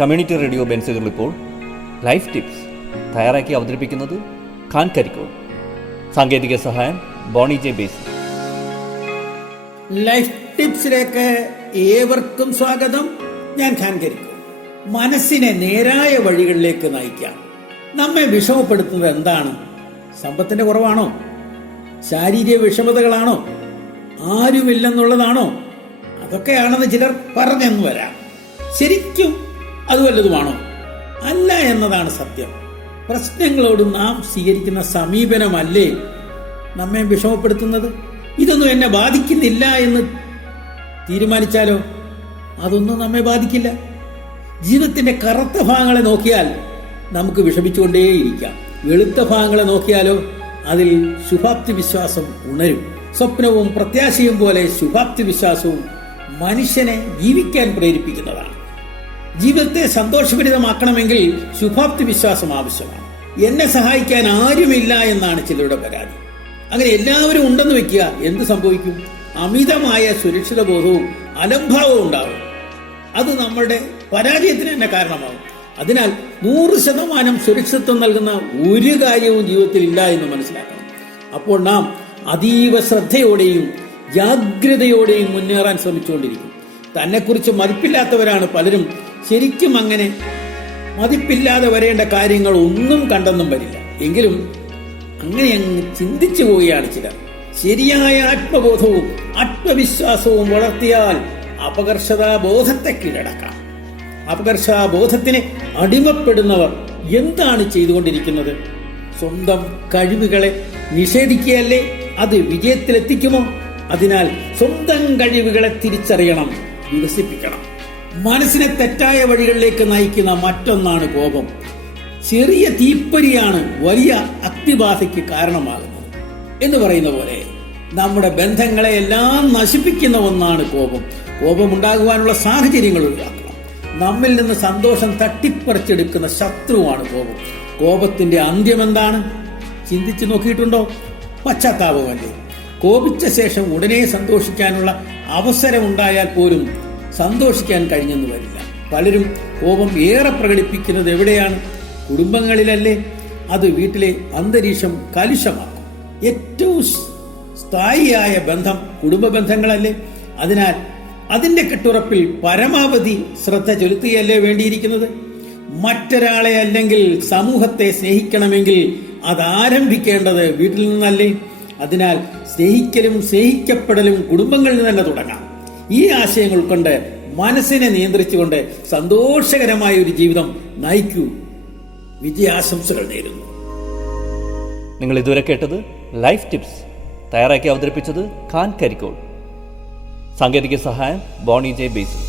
Community radio ബെൻസുകൾ ഇപ്പോൾ life tips തയ്യാറാക്കി അവതരിപ്പിക്കുന്നത് ഖാൻ കരിക്കോൾ. സാങ്കേതിക സഹായം ബോണി ജെ ബേസി. ലൈഫ് ടിപ്സിലേക്ക് ഏവർക്കും സ്വാഗതം. ഞാൻ ഖാൻ കരിക്കോൾ. മനസ്സിനെ നേരായ വഴികളിലേക്ക് നയിക്കാം. നമ്മെ വിഷമപ്പെടുത്തുന്നത് എന്താണ്? സമ്പത്തിന്റെ കുറവാണോ? ശാരീരിക വിഷമതകളാണോ? ആരുമില്ലെന്നുള്ളതാണോ? അതൊക്കെയാണെന്ന് ചിലർ പറഞ്ഞെന്ന് വരാം. ശരിക്കും അത് വല്ലതുമാണോ? അല്ല എന്നതാണ് സത്യം. പ്രശ്നങ്ങളോട് നാം സ്വീകരിക്കുന്ന സമീപനമല്ലേ നമ്മെ വിഷമപ്പെടുത്തുന്നത്? ഇതൊന്നും എന്നെ ബാധിക്കുന്നില്ല എന്ന് തീരുമാനിച്ചാലോ അതൊന്നും നമ്മെ ബാധിക്കില്ല. ജീവിതത്തിന്റെ കറുത്ത ഭാഗങ്ങളെ നോക്കിയാൽ നമുക്ക് വിഷമിച്ചുകൊണ്ടേയിരിക്കാം. വെളുത്ത ഭാഗങ്ങളെ നോക്കിയാലോ അതിൽ ശുഭാപ്തി വിശ്വാസം ഉണരും. സ്വപ്നവും പ്രത്യാശയും പോലെ ശുഭാപ്തി വിശ്വാസവും മനുഷ്യനെ ജീവിക്കാൻ പ്രേരിപ്പിക്കുന്നതാണ്. ജീവിതത്തെ സന്തോഷഭരിതമാക്കണമെങ്കിൽ ശുഭാപ്തി വിശ്വാസം ആവശ്യമാണ്. എന്നെ സഹായിക്കാൻ ആരുമില്ല എന്നാണ് ചിലരുടെ പരാതി. അങ്ങനെ എല്ലാവരും ഉണ്ടെന്ന് വെക്കുക, എന്ത് സംഭവിക്കും? അമിതമായ സുരക്ഷിത ബോധവും അലംഭാവവും ഉണ്ടാവും. അത് നമ്മളുടെ പരാജയത്തിന് തന്നെ കാരണമാകും. അതിനാൽ 100% സുരക്ഷിതത്വം നൽകുന്ന ഒരു കാര്യവും ജീവിതത്തിൽ ഇല്ല എന്ന് മനസ്സിലാക്കണം. അപ്പോൾ നാം അതീവ ശ്രദ്ധയോടെയും ജാഗ്രതയോടെയും മുന്നേറാൻ ശ്രമിച്ചുകൊണ്ടിരിക്കും. തന്നെക്കുറിച്ച് മതിപ്പില്ലാത്തവരാണ് പലരും. ശരിക്കും അങ്ങനെ മതിപ്പില്ലാതെ വരേണ്ട കാര്യങ്ങൾ ഒന്നും കണ്ടെന്നും വരില്ല. എങ്കിലും അങ്ങനെ അങ്ങ് ചിന്തിച്ചു പോവുകയാണ് ചിലർ. ശരിയായ ആത്മബോധവും ആത്മവിശ്വാസവും വളർത്തിയാൽ അപകർഷതാബോധത്തെ കീഴടക്കാം. അപകർഷതാബോധത്തിന് അടിമപ്പെടുന്നവർ എന്താണ് ചെയ്തുകൊണ്ടിരിക്കുന്നത്? സ്വന്തം കഴിവുകളെ നിഷേധിക്കുകയല്ലേ? അത് വിജയത്തിലെത്തിക്കുമോ? അതിനാൽ സ്വന്തം കഴിവുകളെ തിരിച്ചറിയണം, വികസിപ്പിക്കണം. മനസ്സിനെ തെറ്റായ വഴികളിലേക്ക് നയിക്കുന്ന മറ്റൊന്നാണ് കോപം. ചെറിയ തീപ്പൊരിയാണ് വലിയ അഗ്നിബാധയ്ക്ക് കാരണമാകുന്നത് എന്ന് പറയുന്ന പോലെ നമ്മുടെ ബന്ധങ്ങളെ എല്ലാം നശിപ്പിക്കുന്ന ഒന്നാണ് കോപം. കോപമുണ്ടാകുവാനുള്ള സാഹചര്യങ്ങൾ ഒഴിവാക്കണം. നമ്മിൽ നിന്ന് സന്തോഷം തട്ടിപ്പറിച്ചെടുക്കുന്ന ശത്രുവാണ് കോപം. കോപത്തിന്റെ അന്ത്യം എന്താണ്? ചിന്തിച്ചു നോക്കിയിട്ടുണ്ടോ? പശ്ചാത്താപമല്ലേ. കോപിച്ച ശേഷം ഉടനെ സന്തോഷിക്കാനുള്ള അവസരമുണ്ടായാൽ പോലും സന്തോഷിക്കാൻ കഴിഞ്ഞെന്ന് വരില്ല. പലരും കോപം ഏറെ പ്രകടിപ്പിക്കുന്നത് എവിടെയാണ്? കുടുംബങ്ങളിലല്ലേ? അത് വീട്ടിലെ അന്തരീക്ഷം കലുഷമാക്കും. ഏറ്റവും സ്ഥായിയായ ബന്ധം കുടുംബ ബന്ധങ്ങളല്ലേ? അതിനാൽ അതിന്റെ കെട്ടുറപ്പിൽ പരമാവധി ശ്രദ്ധ ചെലുത്തുകയല്ലേ വേണ്ടിയിരിക്കുന്നത്? മറ്റൊരാളെ അല്ലെങ്കിൽ സമൂഹത്തെ സ്നേഹിക്കണമെങ്കിൽ അത് ആരംഭിക്കേണ്ടത് വീട്ടിൽ നിന്നല്ലേ? അതിനാൽ സ്നേഹിക്കലും സ്നേഹിക്കപ്പെടലും കുടുംബങ്ങളിൽ നിന്ന് തന്നെ തുടങ്ങാം. ഈ ആശയങ്ങൾ ഉൾക്കൊണ്ട് മനസ്സിനെ നിയന്ത്രിച്ചുകൊണ്ട് സന്തോഷകരമായ ഒരു ജീവിതം നയിക്കൂ. വിജയാശംസകൾ നേരുന്നു. നിങ്ങൾ ഇതുവരെ കേട്ടത് ലൈഫ് ടിപ്സ് തയ്യാറാക്കി അവതരിപ്പിച്ചത് ഖാൻ കരിക്കോൾ. സാങ്കേതിക സഹായം ബോണി ജെ ബേസി.